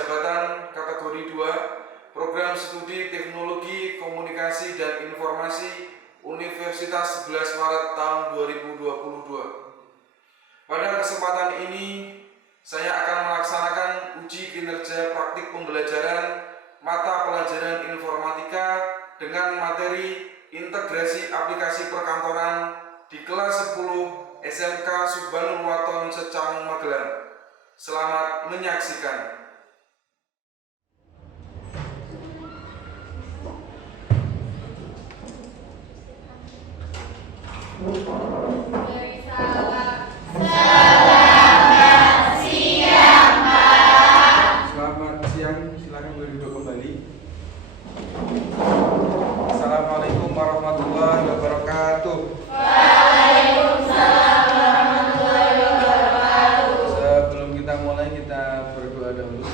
jabatan kategori 2 Program Studi Teknologi Komunikasi dan Informasi Universitas 11 Maret tahun 2022. Pada kesempatan ini saya akan melaksanakan uji kinerja praktik pembelajaran mata pelajaran informatika dengan materi integrasi aplikasi perkantoran di kelas 10 SMK Subhanul Waton Secang Magelang. Selamat menyaksikan. Selamat siang, silakan duduk kembali. Assalamualaikum warahmatullahi wabarakatuh. Waalaikumsalam warahmatullahi wabarakatuh. Sebelum kita mulai, kita berdoa dahulu.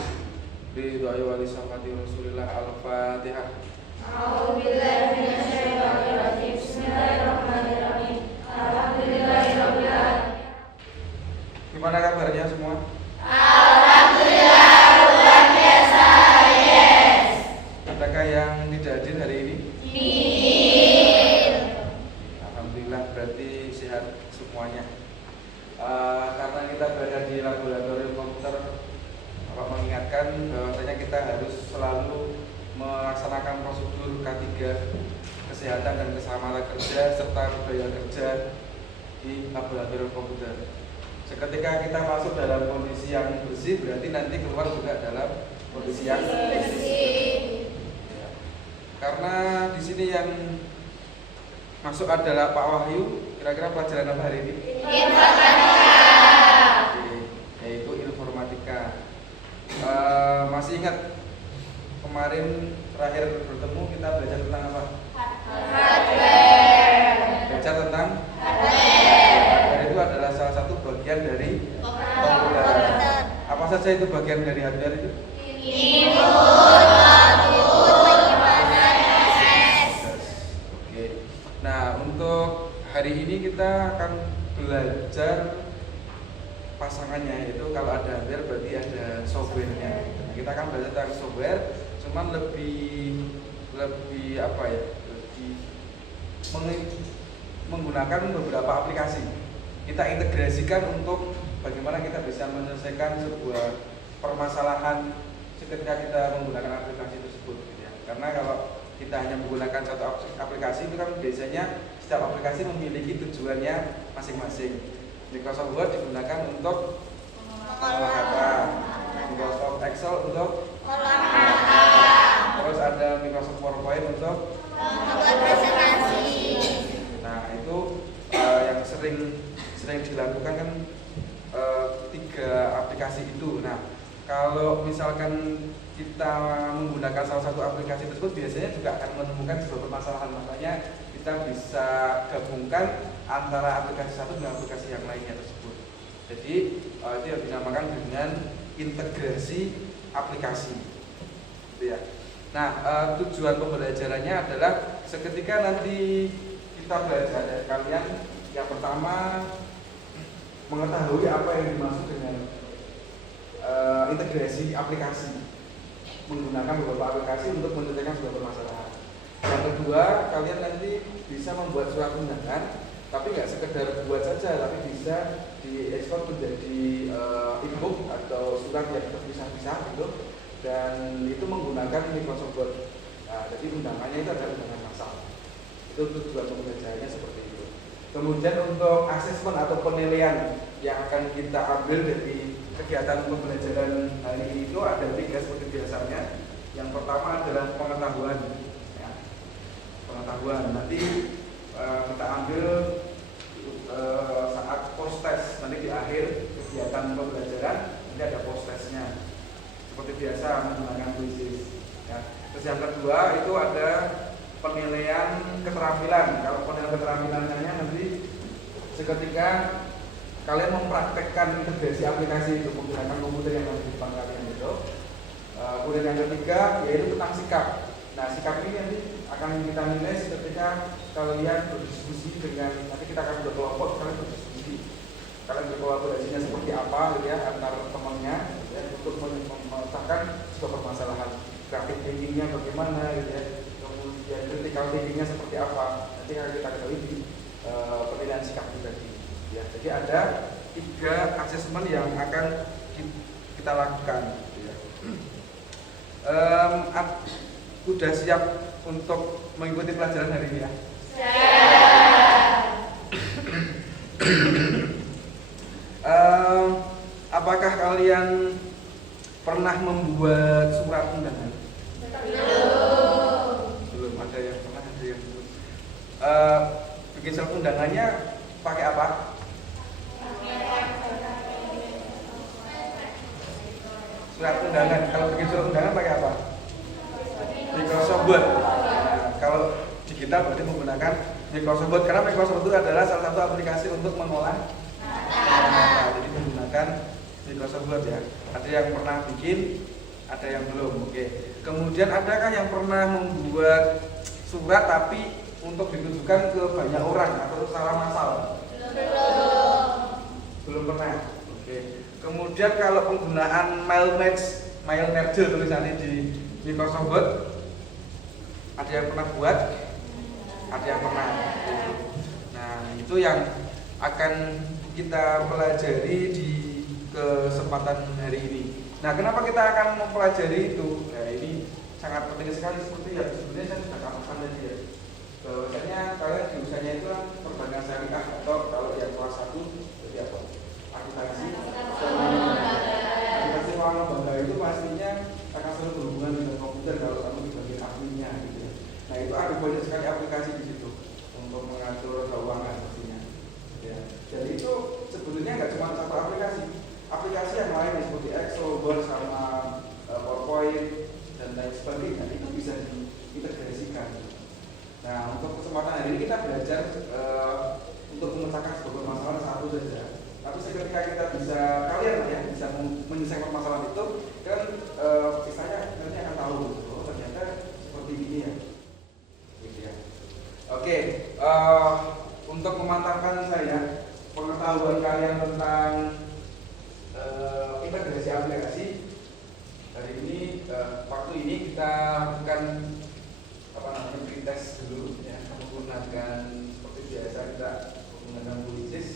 Ridhoi wali syafati Rasulillah. Al-Fatihah. A'udzubillahi minasyaitonirrajim. Bismillahirrahmanirrahim. Alhamdulillahirabbil alamin. Gimana kabarnya semua? Alhamdulillah luar biasa. Yes. Adakah yang tidak hadir hari ini? Nihil. Alhamdulillah, berarti sehat semuanya. Karena kita berada di laboratorium komputer, Bapak mengingatkan bahwasanya kita harus selalu melaksanakan prosedur K3 kesehatan dan keselamatan kerja serta budaya kerja di laboratorium komputer. Seketika kita masuk dalam kondisi yang bersih, berarti nanti keluar juga dalam kondisi yang Bersih. Ya. Karena di sini yang masuk adalah Pak Wahyu. Kira-kira pelajaran apa hari ini? Informatika. Oke, yaitu informatika. Masih ingat kemarin terakhir bertemu kita belajar tentang apa? Hardware. Belajar tentang Hardware. hardware. Itu adalah salah satu bagian dari komputer. Apa saja itu bagian dari hardware itu? Input, output, penyimpanan, akses. Oke. Nah, untuk hari ini kita akan belajar pasangannya, yaitu kalau ada hardware berarti ada softwarenya. Nah, kita akan belajar tentang software, cuman lebih apa ya? Lebih menggunakan beberapa aplikasi. Kita integrasikan untuk bagaimana kita bisa menyelesaikan sebuah permasalahan ketika kita menggunakan aplikasi tersebut, gitu ya. Karena kalau kita hanya menggunakan satu aplikasi, itu kan biasanya setiap aplikasi memiliki tujuannya masing-masing. Microsoft Word digunakan untuk mengolah data, Microsoft Excel untuk terus ada Microsoft PowerPoint untuk Membuat presentasi. Nah, itu yang sering dilakukan kan 3 aplikasi itu. Nah, kalau misalkan kita menggunakan salah satu aplikasi tersebut, biasanya juga akan menemukan sebuah permasalahan. Makanya kita bisa gabungkan antara aplikasi satu dengan aplikasi yang lainnya tersebut. Jadi itu yang dinamakan dengan integrasi aplikasi, gitu ya. Nah, tujuan pembelajarannya adalah seketika nanti kita belajar dari kalian, yang pertama mengetahui apa yang dimaksud dengan integrasi aplikasi, menggunakan beberapa aplikasi untuk menyelesaikan sebuah permasalahan. Yang kedua, kalian nanti bisa membuat surat undangan, tapi nggak sekedar buat saja, tapi bisa diekspor menjadi e-book atau surat yang terpisah-pisah gitu, dan itu menggunakan Microsoft Word. Nah, jadi undangannya itu adalah undangan massal. Itu tujuan pembelajarannya seperti itu. Kemudian untuk asesmen atau penilaian yang akan kita ambil dari kegiatan pembelajaran hari ini itu ada 3 seperti biasanya. Yang pertama adalah pengetahuan. Ya. Pengetahuan nanti kita ambil saat post test, nanti di akhir kegiatan pembelajaran nanti ada post testnya. Seperti biasa menggunakan quizzes. Ya. Terus yang kedua itu ada penilaian keterampilan. Kalau penilaian keterampilannya nanti seketika kalian mempraktekkan integrasi aplikasi itu menggunakan komputer yang ada di depan kalian itu. Kemudian yang ketiga yaitu tentang sikap. Nah, sikap ini nanti akan kita nilai ketika kalian berdiskusi dengan, nanti kita akan berkelompok, kalian berdiskusi, kalian berkolaborasinya seperti apa gitu ya antar temannya ya, untuk memecahkan sebuah permasalahan. Graphic thinkingnya bagaimana gitu ya, kemudian critical thinkingnya seperti apa, nanti akan kita ketahui di penilaian sikap pribadi ya. Jadi ada 3 asesmen yang akan kita lakukan gitu ya. Udah siap untuk mengikuti pelajaran hari ini ya? Apakah kalian pernah membuat surat undangan? Belum. Ada yang pernah, ada yang belum. Bikin surat undangannya pakai apa? Surat undangan. Kalau bikin surat undangan pakai apa? Microsoft Word. Nah, kalau digital berarti menggunakan Microsoft Word, karena Microsoft itu adalah salah satu aplikasi untuk mengolah data. Jadi menggunakan Microsoft Word ya. Ada yang pernah bikin, ada yang belum. Oke. Kemudian adakah yang pernah membuat surat tapi untuk ditujukan ke banyak orang atau secara massal? Belum pernah. Oke. Kemudian kalau penggunaan mail merge tulisannya di Microsoft Word, ada yang pernah buat, ada yang pernah. Nah, itu yang akan kita pelajari di kesempatan hari ini. Nah, kenapa kita akan mempelajari itu? Nah, ini sangat penting sekali, seperti yang sebenarnya saya sudah katakan tadi ya. Bahwasanya kalian jurusannya itu perbankan syariah, atau kalau yang kelas 1 jadi apa? Akuntansi. Akuntansi keuangan lembaga itu pastinya akan selalu berhubungan dengan komputer kalau kamu di bagian adminnya gitu ya. Nah, itu ada banyak sekali aplikasi di situ untuk mengatur keuangan pastinya. Ya. Jadi itu sebetulnya nggak cuma satu aplikasi. Aplikasi yang lain seperti Excel, Word, sama PowerPoint dan lain sebagainya itu bisa diintegrasikan. Nah, untuk kesempatan hari ini kita belajar untuk memecahkan sebuah permasalahan satu saja. Tapi ketika kita bisa, kalian ya bisa menyelesaikan permasalahan itu, kan istilahnya nanti akan tahu, oh ternyata seperti ini ya. Gitu ya. Oke, untuk memantapkan saya pengetahuan kalian tentang integrasi aplikasi, hari ini waktu ini kita lakukan pretest dulu ya, menggunakan seperti biasa kita menggunakan Quizzes,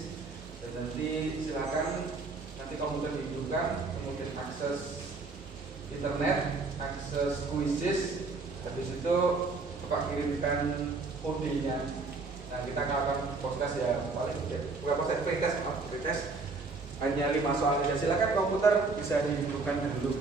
dan nanti silakan nanti komputer dihidupkan, kemudian akses internet, akses Quizzes, habis itu Bapak kirimkan kodenya. Nah, kita akan lakukan proses ya, paling bukan proses pretest hanya 5 soal saja. Silakan komputer bisa dihidupkan dulu.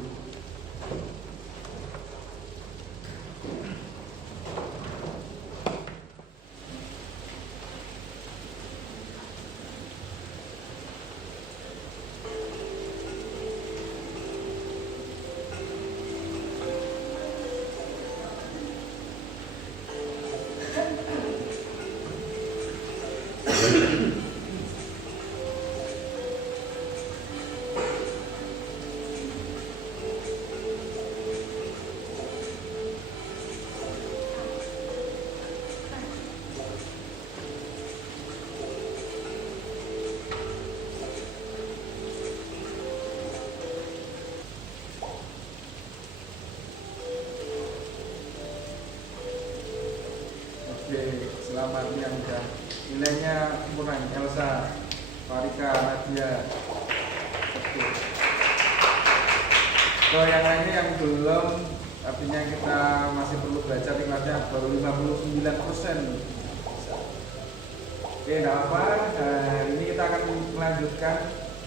Selamat yang udah nilainya sempurna, Elsa, Farika, Nadia. Oke. Kalau yang lainnya yang belum, artinya kita masih perlu belajar, tingkatnya baru 59%. Oke, nggak apa. Nah, ini kita akan melanjutkan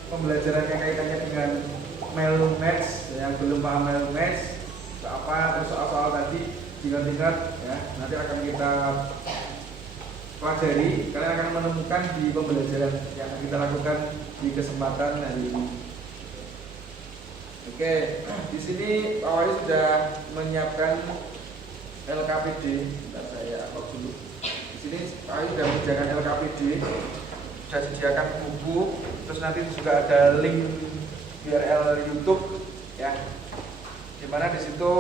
pembelajaran yang kaitannya dengan mail match. Yang belum paham mail match, apa soal-soal tadi tingkat-tingkat ya, nanti akan kita pelajari. Kalian akan menemukan di pembelajaran yang kita lakukan di kesempatan hari ini. Oke, di sini Pak Wahyu sudah menyiapkan LKPD. Bentar, saya upload dulu. Di sini Pak Wahyu sudah mengerjakan LKPD, sudah sediakan buku, terus nanti juga ada link URL YouTube ya, dimana di situ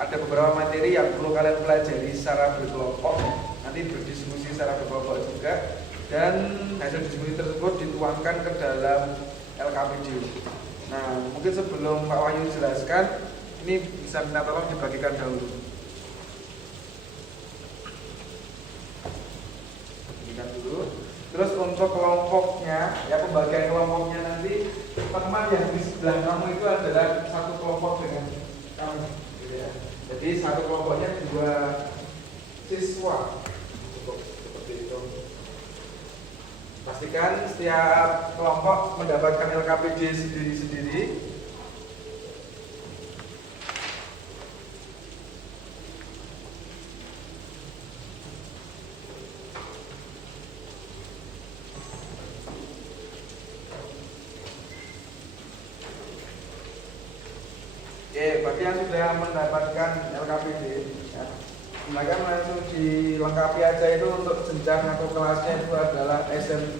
ada beberapa materi yang perlu kalian pelajari secara berkelompok, nanti berdiskusi secara berkelompok juga, dan hasil diskusi tersebut dituangkan ke dalam LKPD. Nah, mungkin sebelum Pak Wahyu jelaskan, ini bisa minta tolong dibagikan dahulu. Bagikan dulu. Terus untuk kelompoknya, ya pembagian kelompoknya nanti teman yang di sebelah kamu itu adalah satu kelompok dengan kamu, gitu ya. Jadi satu kelompoknya 2 siswa, cukup seperti itu. Pastikan setiap kelompok mendapatkan LKPD sendiri-sendiri. Oke, bagi yang sudah mendapatkan LKPD, ya, silakan langsung dilengkapi aja itu untuk jenjang atau kelasnya itu adalah SMK/X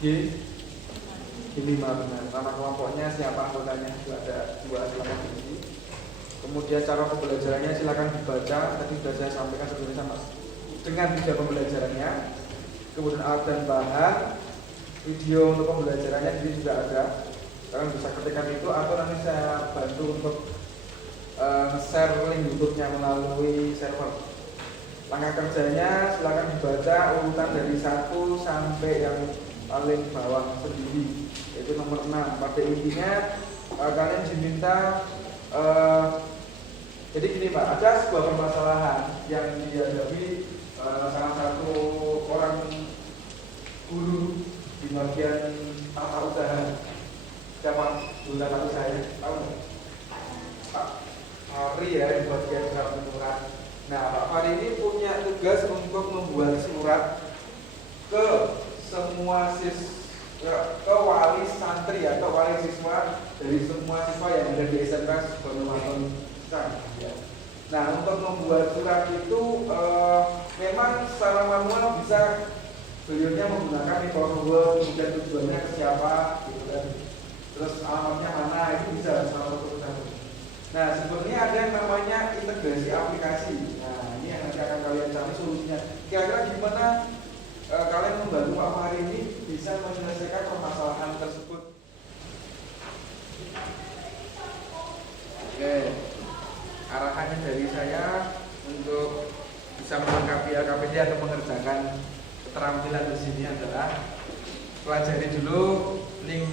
G5 benar. Nama kelompoknya siapa anggotanya itu ada 2, silakan diisi. Kemudian cara pembelajarannya silakan dibaca, tadi sudah saya sampaikan sebelumnya sama dengan video pembelajarannya. Kemudian alat dan bahan, video untuk pembelajarannya ini juga ada. Kalian bisa ketikkan itu atau nanti saya bantu untuk share link YouTube-nya melalui server. Langkah kerjanya silakan dibaca urutan dari 1 sampai yang paling bawah sendiri, yaitu nomor 6. Pada intinya kalian diminta jadi gini Pak, ada sebuah permasalahan yang dihadapi salah satu orang guru di bagian tata usaha. Siapa guru tata usaha? Tahu nggak? Pak Fahri ya, yang bagian surat menyurat. Nah, Pak Fahri ini punya tugas untuk membuat surat ke semua ke wali santri atau wali siswa dari semua siswa yang ada di SMK Bondowoso. Ya. Nah, untuk membuat surat itu memang secara manual bisa beliaunya menggunakan Microsoft, kemudian tujuannya ke siapa, gitu kan. Terus alamatnya mana, itu bisa salah satu urusan. Nah, sebenarnya ada yang namanya integrasi aplikasi. Nah, ini yang nanti akan kalian cari solusinya. Kira-kira gimana kalian membantu Pak Fahri ini bisa menyelesaikan permasalahan tersebut? Oke, arahannya dari saya untuk bisa melengkapi LKPD atau mengerjakan keterampilan di sini adalah pelajari dulu link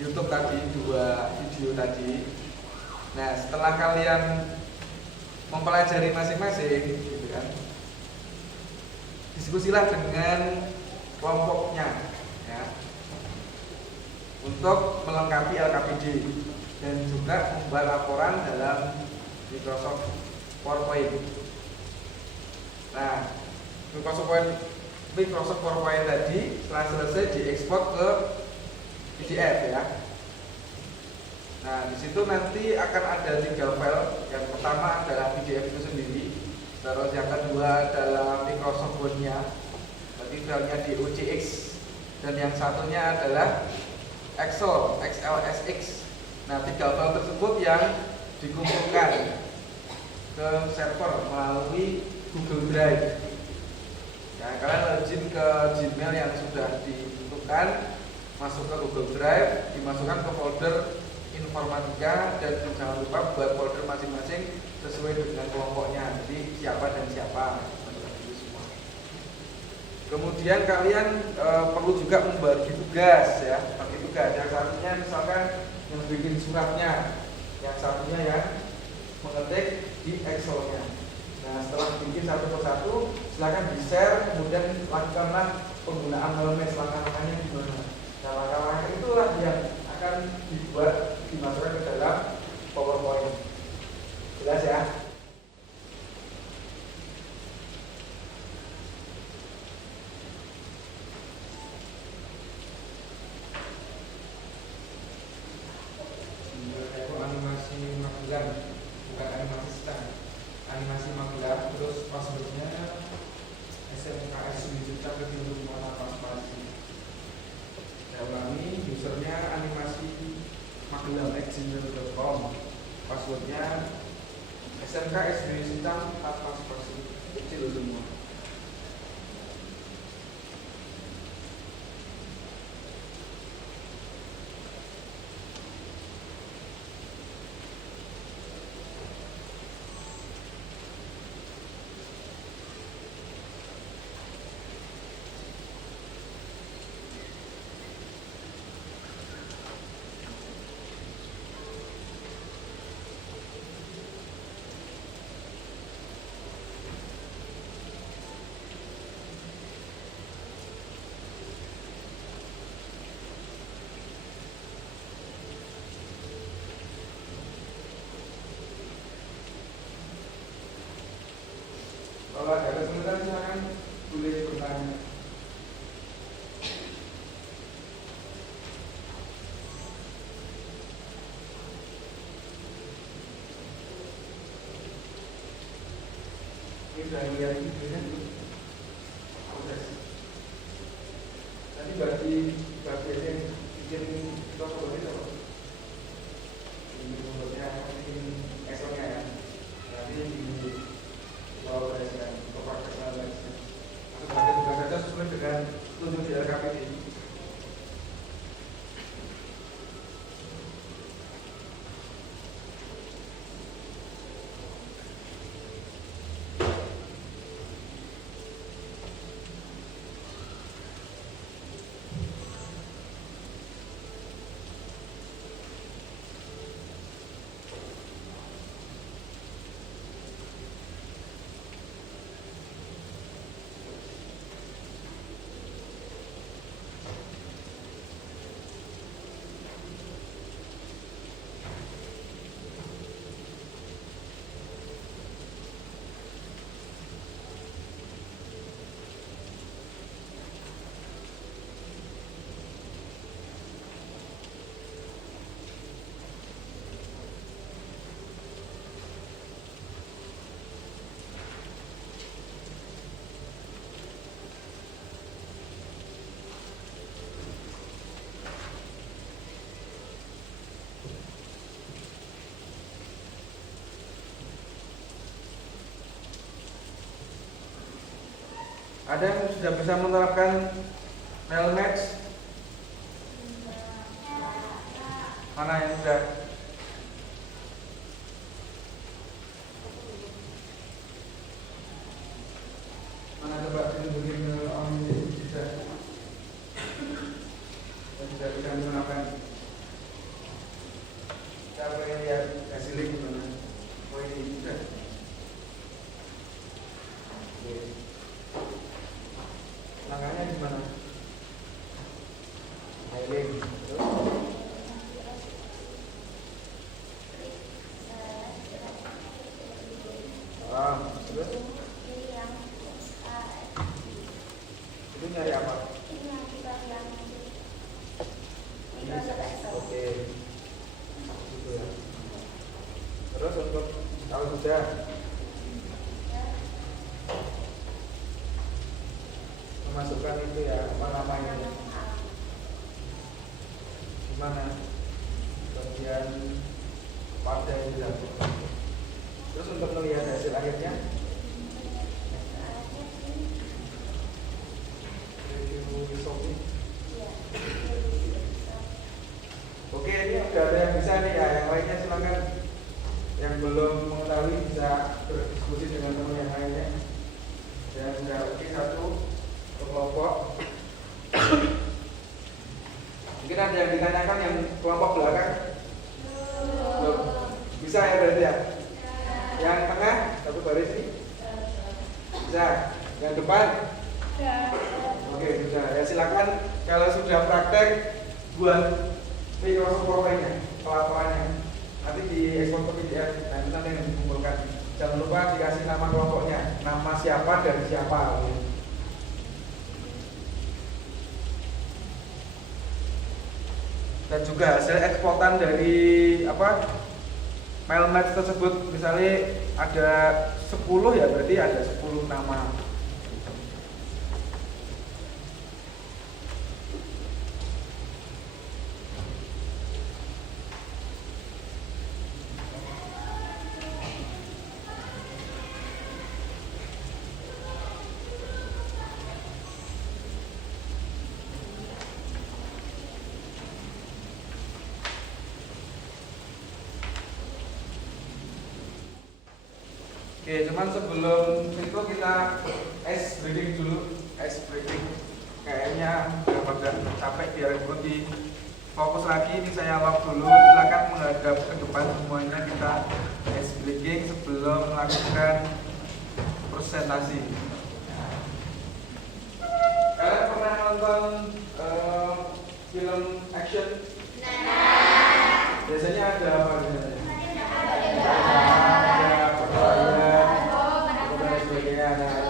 YouTube tadi, 2 video tadi. Nah, setelah kalian mempelajari masing-masing, gitu kan, diskusilah dengan kelompoknya, ya, untuk melengkapi LKPD dan juga membuat laporan dalam Microsoft PowerPoint. Nah, Microsoft PowerPoint tadi setelah selesai diekspor ke PDF ya. Nah, di situ nanti akan ada 3 file. Yang pertama adalah PDF itu sendiri. Terus yang kedua adalah Microsoft Word-nya. Berarti filenya di OCX. Dan yang satunya adalah Excel, XLSX. Nah, 3 file tersebut yang dikumpulkan ke server melalui Google Drive. Nah, kalian login ke Gmail yang sudah ditentukan, masuk ke Google Drive, dimasukkan ke folder informatika, dan jangan lupa buat folder masing-masing sesuai dengan kelompoknya. Jadi siapa dan siapa, semua. Kemudian kalian perlu juga membagi tugas ya, bagi tugas. Yang satunya misalkan yang bikin suratnya, yang satunya yang mengetik di Excel-nya. Nah, setelah bikin satu persatu, silakan di-share, kemudian lakukanlah penggunaan LMS, langkah-langkahnya gimana. Nah, langkah-langkah itulah yang akan dimasukkan ke dalam PowerPoint. Jelas ya? Animasi magelang, bukan animasi sedang. Animasi magelang, terus passwordnya SMKS Wisata Kediri Muara Paspasi. Saya ulangi, usernya animasi magelang@gmail.com, passwordnya SMKS Wisata Paspasi, kecil semua. Kalau ada kesulitan silakan tulis bertanya. Ini sudah melihat videonya belum? Proses. Nanti bagi yang bikin fotokopi apa? Ini fotonya mungkin esoknya ya. Nanti di bawah presiden, bapak kesalahan. Atau bagi tugas saja sesuai dengan tunjuk di LKPD. Ada yang sudah bisa menerapkan mail match? Mana yang sudah? Mana coba tunjukin orang ini bisa? Yang sudah bisa menerapkan? Kita pengen lihat hasilnya gimana? Oh ini sudah. Langkahnya gimana? Highlight. Terus? Itu nyari apa? Oke. Gitu ya. Terus untuk kalau sudah memasukkan itu ya, apa namanya, gimana bagian pada itu ya. Terus untuk melihat hasil akhirnya, review Shopee. Oke, ini udah ada yang bisa nih ya, yang lainnya silakan. Yang belum mengetahui bisa berdiskusi dengan teman yang lainnya. Dan sudah oke satu kelompok. Mungkin ada yang ditanyakan yang kelompok belakang? Belum. Bisa ya berarti ya? Yang tengah satu baris ini? Bisa. Yang depan? Oke, sudah. Ya silakan kalau sudah praktek buat Microsoft PowerPoint-nya, pelaporannya. Nanti di ekspor ke PDF, nanti yang dikumpulkan. Jangan lupa dikasih nama kelompoknya, nama siapa dari siapa. Dan juga hasil eksportan dari mail match tersebut, misalnya ada 10 ya, berarti ada 10 nama. Oke, cuman sebelum itu kita ice breaking dulu. Ice breaking kayaknya udah pada capek, biar lebih fokus lagi. Ini saya lock dulu, silakan menghadap ke depan semuanya. Kita ice breaking sebelum melakukan presentasi. Kalian pernah nonton film action? Biasanya ada apa biasanya? Ada perkelahian, dan sebagainya. Nah,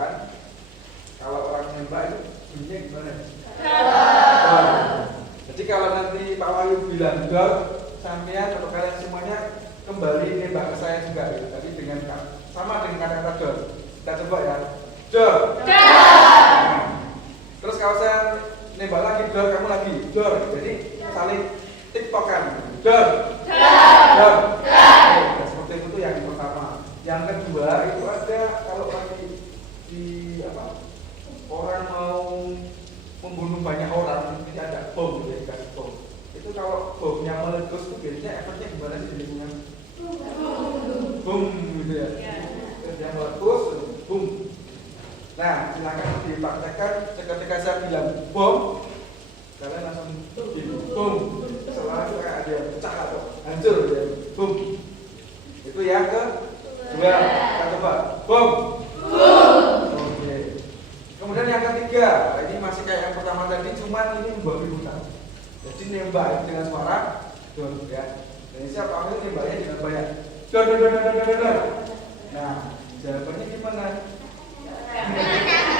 kan? Kalau orang nembak itu bunyinya gimana? Jadi kalau nanti Pak Wahyu bilang dor, sampean atau kalian semuanya kembali nembak ke saya juga ya. Tapi dengan sama dengan kata-kata dor. Kita coba ya. Dor. Nah, terus kalau saya nembak lagi dor, kamu lagi dor. Jadi saling tiktokan. Dor. Dor. Oke, seperti itu tuh yang pertama. Yang kedua itu ada kalau lagi di apa? Orang mau membunuh banyak orang, jadi ada bom, ya dikasih bom. Itu kalau bomnya meletus itu biasanya efeknya gimana sih jadinya? Boom gitu ya. Yang meletus, boom. Nah, silakan dipraktekkan ketika saya bilang bom, kalian langsung gini, boom. Setelah itu kayak ada yang pecah atau hancur ya, boom. Itu yang kedua, kita coba, boom. Oke. Kemudian yang ketiga, ini masih kayak yang pertama tadi, cuman ini membawa keributan. Jadi nembak dengan suara dor ya. Dan siapa ambil nembaknya dengan banyak dor. Nah, jawabannya gimana?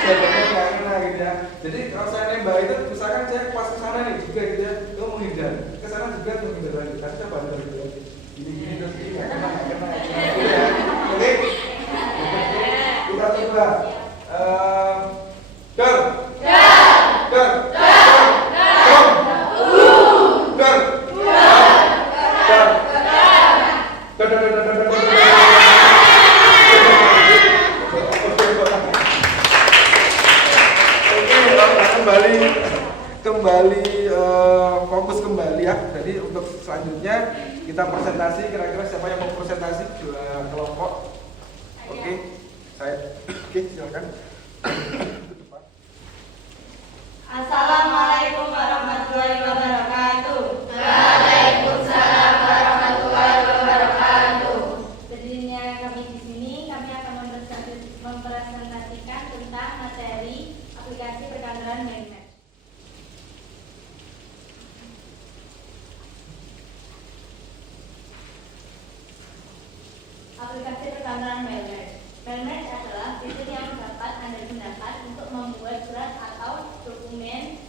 Jawabannya nggak kena gitu ya. Jadi kalau saya nembak itu, misalkan saya pas ke sana nih juga gitu ya, itu menghindar. Ke sana juga menghindar lagi. Tapi coba dor gitu ya. Gini terus ini nggak kena gitu ya. Oke. Kita coba. Fokus kembali ya. Jadi untuk selanjutnya kita presentasi, kira-kira siapa yang mau presentasi dua kelompok. Oke, silakan. Assalamualaikum warahmatullahi wabarakatuh. Waalaikumsalam warahmatullahi wabarakatuh. Berdirinya kami di sini, kami akan mempresentasikan tentang materi aplikasi perkantoran Melmed. Aplikasi perkantoran Melmed. Melmed adalah fitur yang dapat Anda gunakan untuk membuat surat atau dokumen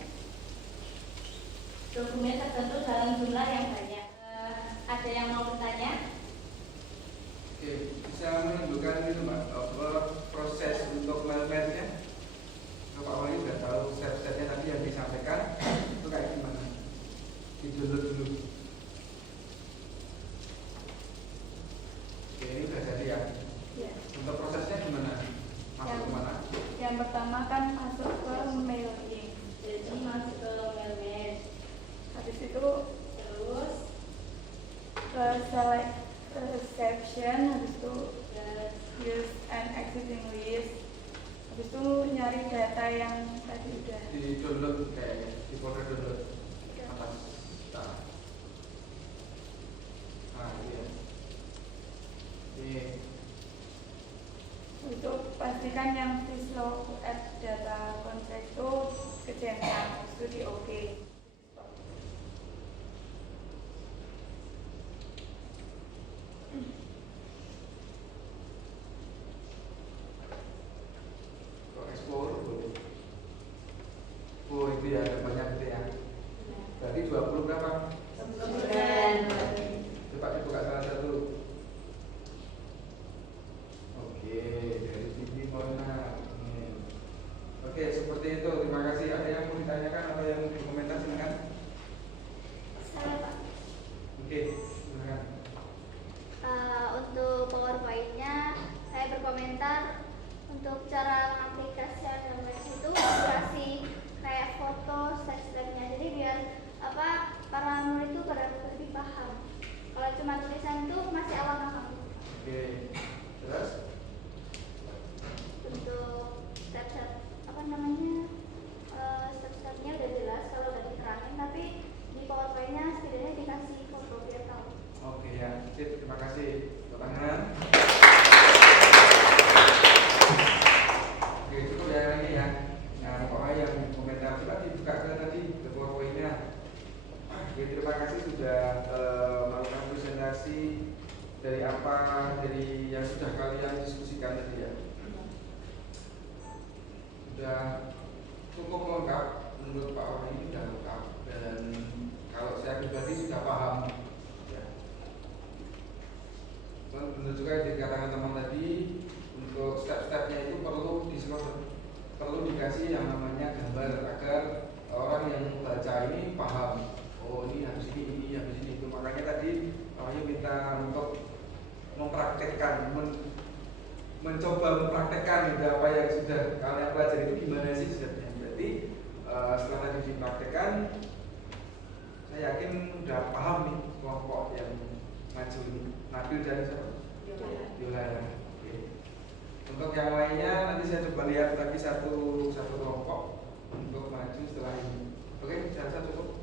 tertentu dalam jumlah yang banyak. Ada yang mau bertanya? Oke, bisa menunjukkan itu Mbak, proses untuk Melmednya. Pak Wahyu sudah tahu step-stepnya tadi yang disampaikan, itu kayak gimana? Di-download dulu. Oke, ini sudah jadi ya. Ya. Untuk prosesnya gimana? Masuk kemana? Yang pertama kan masuk ke mailing. Jadi masuk ke Melmed. Habis itu terus ke select reception, habis itu use an existing list. Habis itu nyari data yang tadi udah Di-download kayaknya, di folder download atas. Nah, iya. Ini itu pastikan yang please log add data contract itu kecentang, itu di OK. kalau explore boleh. Oh itu ya, ada banyak itu ya. Berarti 20 berapa? Coba dibuka salah satu. Oke, dari sini mana? Oke, seperti itu. Terima kasih. Ada yang mau ditanyakan atau yang mau dikomentasi? sudah cukup lengkap. Menurut Pak Wahyu sudah lengkap, dan kalau saya pribadi sudah paham ya. Benar juga yang dikatakan teman tadi, untuk step-stepnya itu perlu dikasih yang namanya gambar agar orang yang baca ini paham. Oh, ini habis ini habis ini itu. Makanya tadi Pak Wahyu minta untuk mempraktekkan, mencoba mempraktekkan gitu apa yang sudah kalian pelajari itu gimana sih stepnya. Berarti setelah tadi dipraktekkan, saya yakin udah paham nih kelompok yang maju ini. Nabil dan siapa? Yola. Oke. Untuk yang lainnya nanti saya coba lihat lagi satu kelompok untuk maju setelah ini. Oke, saya rasa cukup.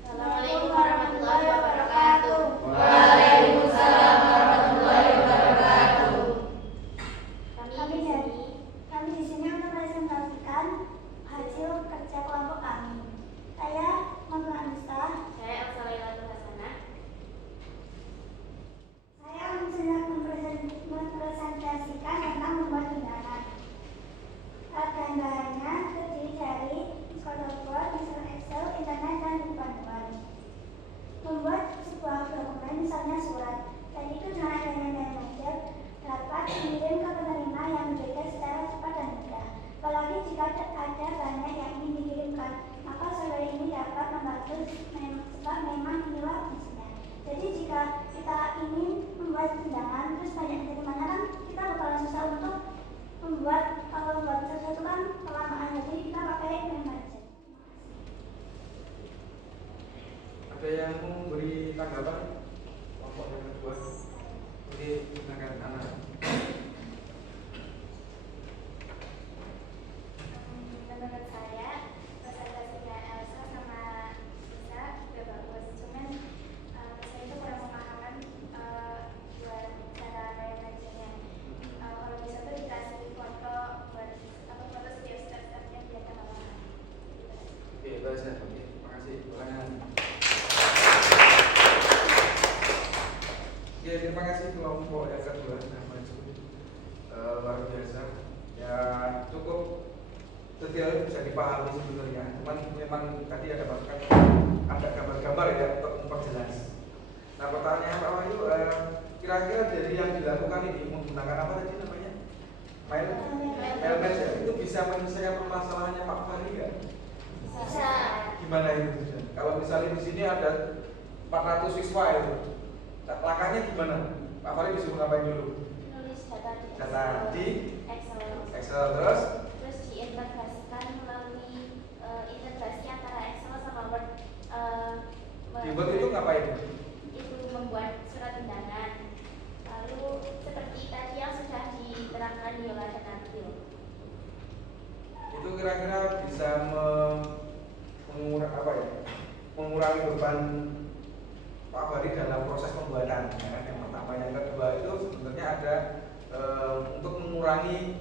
Assalamualaikum warahmatullahi wabarakatuh. Waalaikumsalam warahmatullahi wabarakatuh. Kami di sini untuk presentasikan hasil kerja kelompok kami. Saya Mama Anissa. Saya Elsa Lailatul Hasanah. Saya mempresentasikan tentang membuat undangan. Bahan-bahannya terdiri dari Word, Excel, internet, dan panduan. Membuat sebuah dokumen, misalnya surat, dan itu dengan adanya manajer dapat dikirim ke penerima yang berbeda secara cepat dan mudah. Apalagi jika ada banyak yang ingin dikirimkan, maka software ini dapat membantu sebab memang inilah fungsinya. Jadi jika kita ingin membuat undangan terus banyak yang terimanya, kan kita bakalan susah untuk membuat. Kalau membuat sesuatu kan kelamaan, jadi kita pakai manajer. Ada yang mau beri tanggapan kelompok yang kedua? Oke, silakan Ana. Menurut saya presentasinya Elsa sama Lisa juga bagus, cuman saya itu kurang pemahaman buat cara manajernya. Kalau bisa tuh dikasih foto buat foto setiap step-stepnya biar kita paham. Oke, bagus ya. Oke, terima kasih. Silakan. Oke, terima kasih kelompok yang kedua yang maju. Luar biasa. Ya, cukup detail bisa dipahami sebenarnya. Cuman memang tadi ada masukan, ada gambar-gambar ya untuk memperjelas. Nah, pertanyaan Pak Wahyu, kira-kira dari yang dilakukan ini menggunakan apa tadi namanya? Mailmatch ya? Itu bisa menyelesaikan permasalahannya Pak Fahri nggak? Bisa. Gimana itu? Kalau misalnya di sini ada 400 siswa itu, langkahnya gimana? Pak Fahri disuruh ngapain dulu? Nulis data Data di Excel. terus Diintegrasikan melalui integrasi antara Excel sama Word. di Word itu ngapain? Itu membuat surat undangan. Lalu seperti tadi yang sudah diterangkan Yola dan Nabil. Itu kira-kira bisa mengurangi beban Pak Fahri dalam proses pembuatan. Ya, yang pertama, yang kedua itu sebenarnya ada untuk mengurangi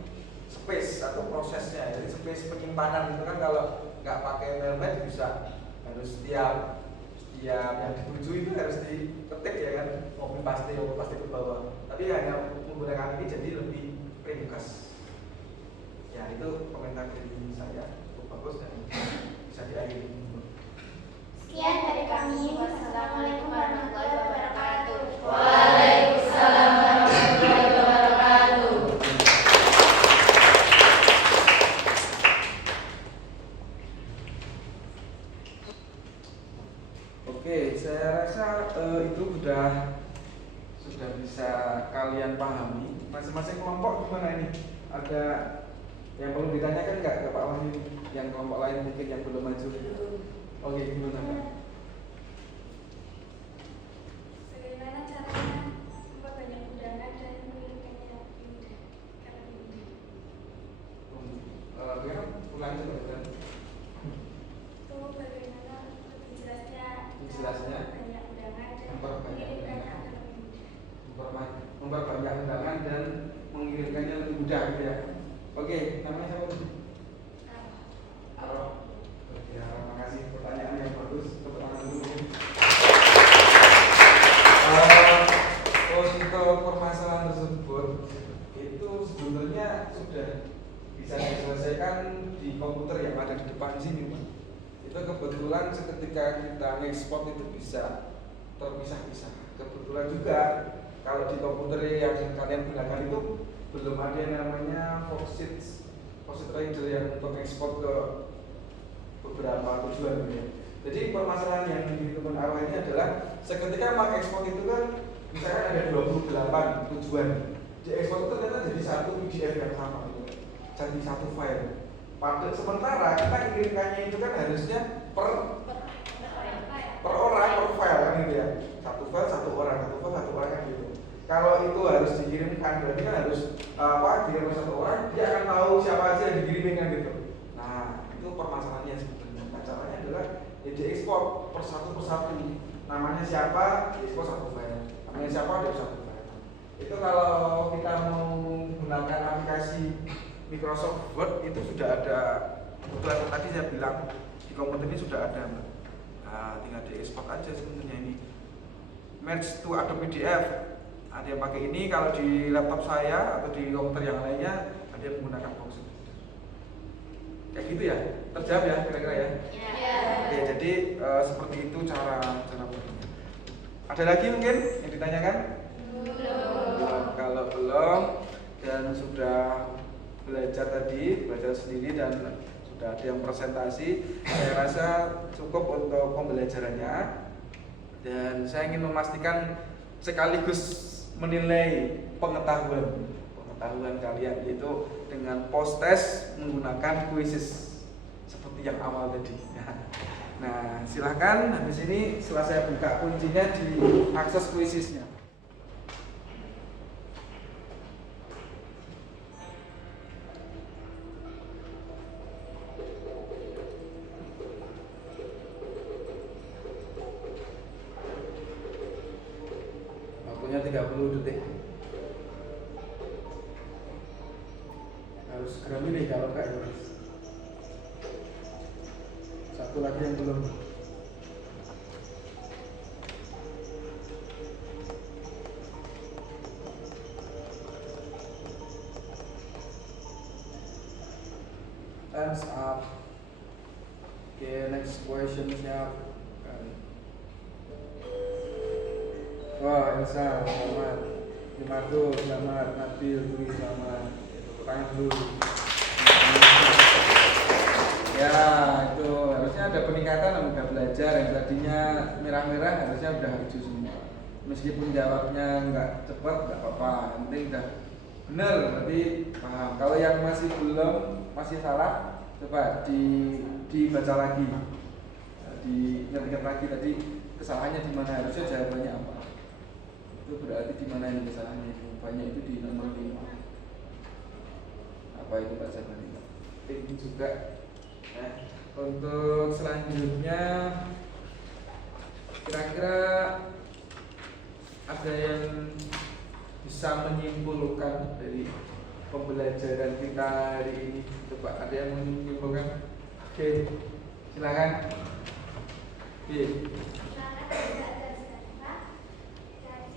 space atau prosesnya. Jadi space penyimpanan itu kan kalau nggak pakai mailmatch bisa harus setiap yang dituju itu harus diketik ya kan, copy paste ke bawah. Tapi hanya menggunakan ini jadi lebih ringkas. Ya, itu komentar dari saya, cukup bagus dan bisa diakhiri. Sekian dari kami. Wassalamualaikum warahmatullahi wabarakatuh. Waalaikumsalam warahmatullahi wabarakatuh. Oke, saya rasa itu sudah bisa kalian pahami. Masing-masing kelompok gimana ini? Ada yang perlu ditanyakan nggak ke Pak Wahyu? Yang kelompok lain mungkin yang belum maju. Oke, gimana Pak? Bagaimana caranya memperbanyak undangan dan mengirimkannya lebih mudah? Karena lebih mudah. Gimana? Ulangi coba. Itu bagaimana lebih Jelasnya banyak undangan dan memperbanyak mengirimkannya undangan. agar lebih mudah. Memperbanyak undangan dan mengirimkannya lebih mudah gitu ya. Oke, namanya siapa? Halo. Ya, terima kasih pertanyaan yang bagus. Tepuk tangan dulu. Untuk permasalahan tersebut itu sebenarnya sudah bisa diselesaikan di komputer yang ada di depan sini, Pak. Itu kebetulan seketika kita ngekspor itu bisa terpisah-pisah. Kebetulan juga kalau di komputer yang kalian gunakan itu belum ada yang namanya Foxit Reader yang untuk ekspor ke beberapa tujuan ya. Jadi permasalahan yang ditemukan Arwah ini adalah seketika mengekspor itu kan misalkan ada 28 tujuan, di ekspor itu ternyata jadi satu PDF yang sama gitu, jadi satu file. Pada sementara kita mengirimkannya itu kan harusnya per orang per file kan gitu ya, satu file satu orang kan gitu. Kalau itu harus dikirimkan berarti kan harus dikirim satu orang, dia akan tahu siapa aja yang dikirimin kan gitu. Nah itu permasalahannya sebenarnya. Nah, caranya adalah ya diekspor persatu namanya siapa diekspor satu file, namanya siapa di satu file. Itu kalau kita mau menggunakan aplikasi Microsoft Word itu sudah ada, kebetulan tadi saya bilang di komputer ini sudah ada, Mbak. Nah, tinggal diekspor aja sebenarnya ini. Merge to Adobe PDF. Ada yang pakai ini, kalau di laptop saya atau di komputer yang lainnya ada yang menggunakan Foxit. Kayak gitu ya, terjawab ya kira-kira ya. Oke, jadi seperti itu cara buatnya. Ada lagi mungkin yang ditanyakan? Belum. Kalau belum dan sudah belajar sendiri dan sudah ada yang presentasi, saya rasa cukup untuk pembelajarannya. Dan saya ingin memastikan sekaligus menilai pengetahuan kalian, yaitu dengan post test menggunakan quizzes seperti yang awal tadi. Nah, silahkan habis ini setelah saya buka kuncinya diakses quizzesnya. Waktunya 30 detik. Harus segera milih, kalau enggak ya satu lagi yang belum. Time's up. Okay, next question siap. Wah, Elsa, selamat. Dimadu, selamat. Nabil, Dwi, selamat. Tepuk tangan dulu. Ya, itu harusnya ada peningkatan mudah belajar. Yang tadinya merah-merah harusnya udah hijau semua. Meskipun jawabnya nggak cepat, nggak apa-apa. Yang penting udah benar, berarti paham. Kalau yang masih belum, masih salah, coba dibaca lagi, diingat-ingat lagi tadi kesalahannya di mana, harusnya jawabannya apa. Itu berarti di mana ini kesalahannya. Jawabannya itu di nomor 5. Apa itu Pak Sabani? Ini juga. Nah, untuk selanjutnya kira-kira ada yang bisa menyimpulkan dari pembelajaran kita hari ini? Coba ada yang menyimpulkan? Oke, silakan. Oke.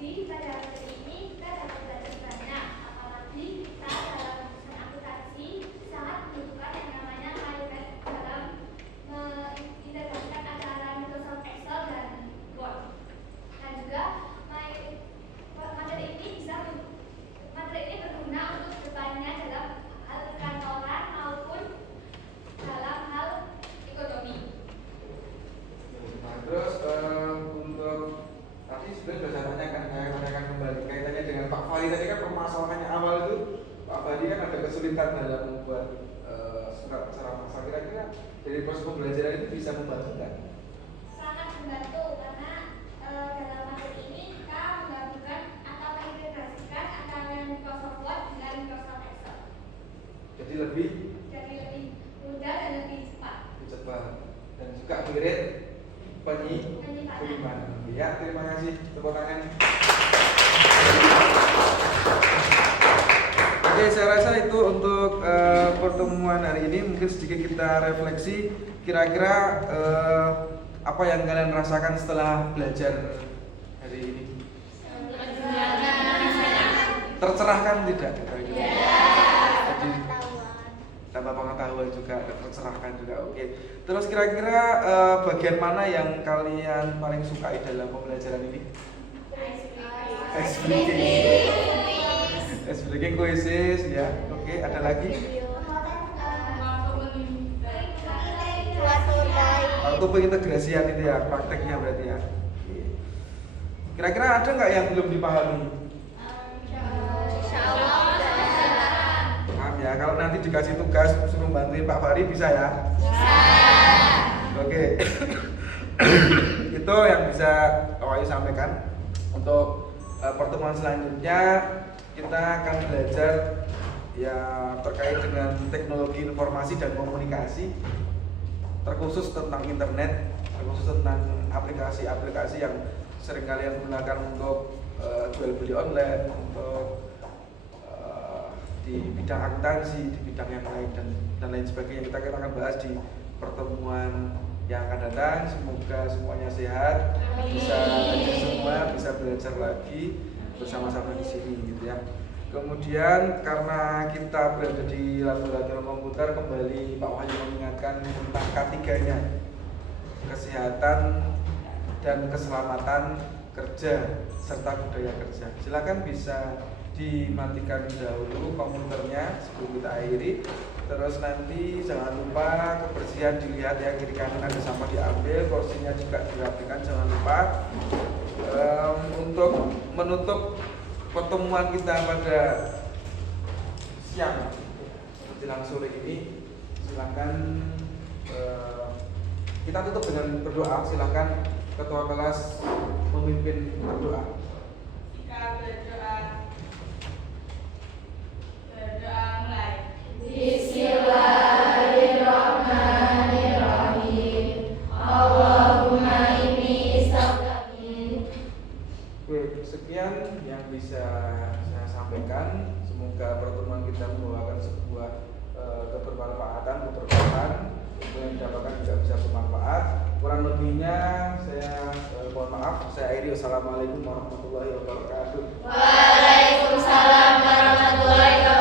Jadi pada hari ini kita dapat belajar banyak, apalagi kita dalam urusan aplikasi sangat membutuhkan yang namanya MyPad dalam mengintegrasikan antara Microsoft Excel dan Word. Dan juga materi ini berguna untuk depannya dalam hal kantoran maupun dalam hal ekonomi. Nah, terus untuk tadi sebenarnya sudah saya tanyakan, saya tanyakan kembali kaitannya dengan Pak Fahri tadi kan permasalahannya awal itu Pak Fahri kan ada kesulitan dalam membuat surat secara bahasa. Kira-kira dari proses pembelajaran itu bisa membantu nggak? Sangat membantu karena dalam materi ini kita menggabungkan atau mengintegrasikan antara Microsoft Word dengan Microsoft Excel. Jadi lebih Mudah dan lebih cepat. Dan juga irit penyimpanan. Ya, terima kasih. Tepuk tangan. Oke, saya rasa itu untuk pertemuan hari ini. Mungkin sedikit kita refleksi. Kira-kira apa yang kalian rasakan setelah belajar hari ini? Tercerahkan tidak? Jadi semoga tercerahkan juga. Oke. Terus kira-kira bagian mana yang kalian paling sukai dalam pembelajaran ini? Ice breaking. Ice breaking kuisis ya. Oke, ada lagi? Waktu pengintegrasian itu ya, prakteknya berarti ya. Oke. Kira-kira ada nggak yang belum dipahami? Paham ya, kalau nanti dikasih tugas suruh bantuin Pak Fahri bisa ya? Bisa. Oke. Itu yang bisa Ayu sampaikan. Untuk pertemuan selanjutnya kita akan belajar ya terkait dengan teknologi informasi dan komunikasi, terkhusus tentang internet, terkhusus tentang aplikasi-aplikasi yang sering kalian gunakan untuk jual beli online, untuk di bidang akuntansi, di bidang yang lain dan lain sebagainya. Kita akan bahas di pertemuan yang akan datang. Semoga semuanya sehat, bisa belajar semua, bisa belajar lagi bersama-sama di sini gitu ya. Kemudian karena kita berada di laboratorium komputer, kembali Pak Wahyu mengingatkan tentang K3-nya, kesehatan dan keselamatan kerja serta budaya kerja. Silakan bisa dimatikan dahulu komputernya sebelum kita akhiri. Terus nanti jangan lupa kebersihan dilihat ya, kiri kanan ada sampah diambil, kursinya juga dirapikan, jangan lupa. Untuk menutup pertemuan kita pada siang menjelang sore ini, silakan kita tutup dengan berdoa. Silakan ketua kelas memimpin berdoa. Kita berdoa mulai. Bismillahirrahmanirrahim. Allahumma inni astagfiruk. Oke, sekian yang bisa saya sampaikan. Semoga pertemuan kita membawakan sebuah kebermanfaatan, yang didapatkan juga bisa bermanfaat. Kurang lebihnya saya mohon maaf. Saya akhiri. Wassalamualaikum warahmatullahi wabarakatuh. Waalaikumsalam warahmatullahi wabarakatuh.